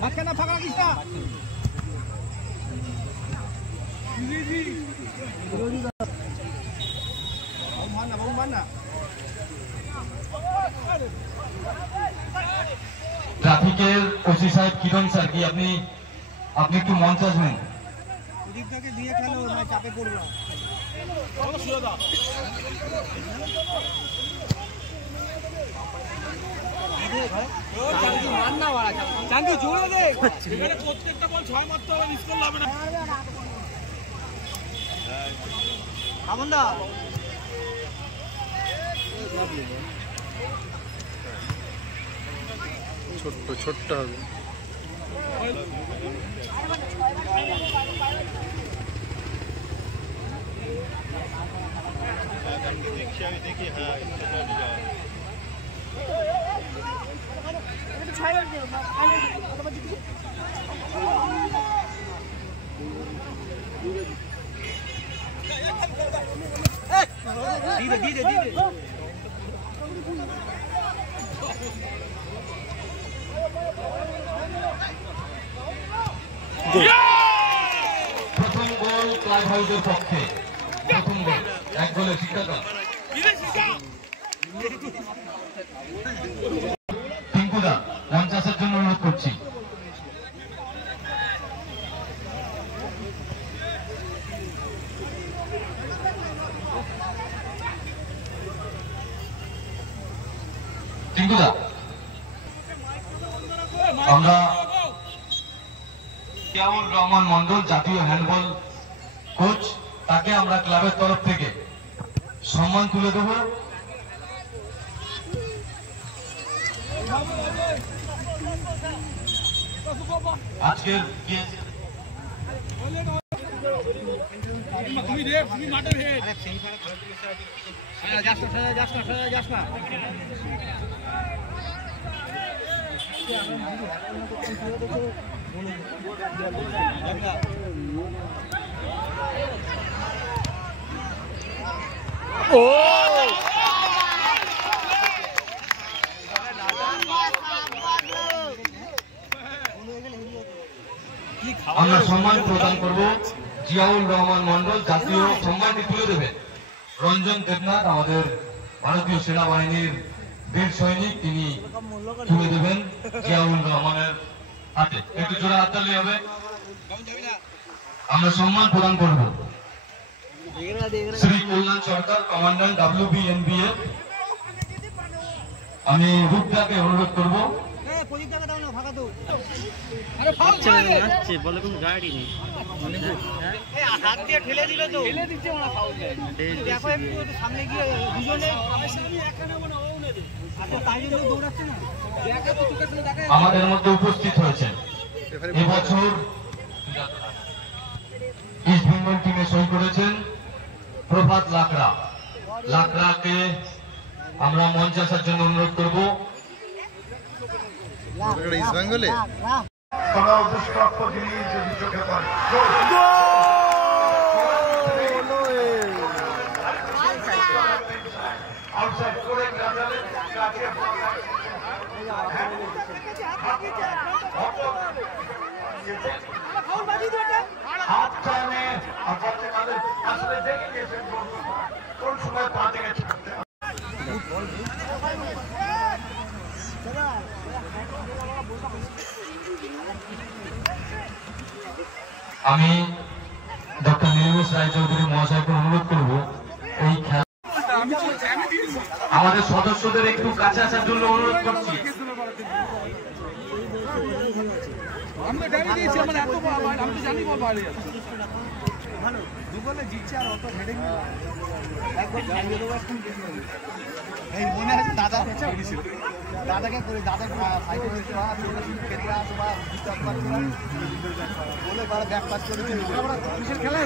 মাঝখানে ফাঁকা রাখিস না। ট্রাফিকের ওসি সাহেব কিরণ স্যার কি আপনি একটু মঞ্চ আসবেন? ওদিক থেকে দিয়ে খেলো, না চাপে পড়বো। প্রত্যেকটা বল 6 মারতে হবে, মিস করলে হবে না। আমন্দা ছোট্ট ছোট্ট হবে। দেখি হ্যাঁ প্রথম গোল ক্লাব হাউসের পক্ষে, প্রথম গোল 1 গোলে শিক্ষা। টিঙ্কুদা মঞ্চ আসার জন্য অনুরোধ করছি। টিঙ্কুদা, আমরা জিয়াউর রহমান মন্ডল জাতীয় হ্যান্ডবল কোচ, তাকে আমরা ক্লাবের তরফ থেকে সম্মান তুলে দেব। আজকের আমরা সম্মান প্রদান করব। জিয়াউর রহমান মন্ডল জাতীয় সম্মানটি তুলে দেবেন রঞ্জন দেবনাথ, আমাদের ভারতীয় সেনাবাহিনীর বীর সৈনিক, তিনি তুলে দেবেন জিয়াউর রহমানের হাতে। একটু জোরে হাততালি হবে। আমরা সম্মান প্রদান করব শ্রী কল্যাণ সরকার, কমান্ড্যান্ট WBNBA। আমি রূপদাকে অনুরোধ করব। বলে কোনো গাড়ি নেই, হাত দিয়ে ঠেলে দিল তো, ঠেলে দিচ্ছে ওরা ফাউলে। দেখো একটু সামনে গিয়ে দুজনে তাই জন্য দৌড়াচ্ছে না। আমাদের মধ্যে উপস্থিত হয়েছেন এবছর ইস্ট বেঙ্গল টিমে সই করেছেন প্রভাত লাকড়া। লাকড়াকে আমরা মঞ্চে আসার জন্য অনুরোধ করব। ইস্ট বেঙ্গলে আমি ডক্টর নীলমেশ রায়চৌধুরী মহাশয়কে অনুরোধ করব এই খেলা আমাদের সদস্যদের একটু কাছে আসার জন্য অনুরোধ করছি। দাদাকে করে দাদা বলে ব্যাক পাস করে খেলা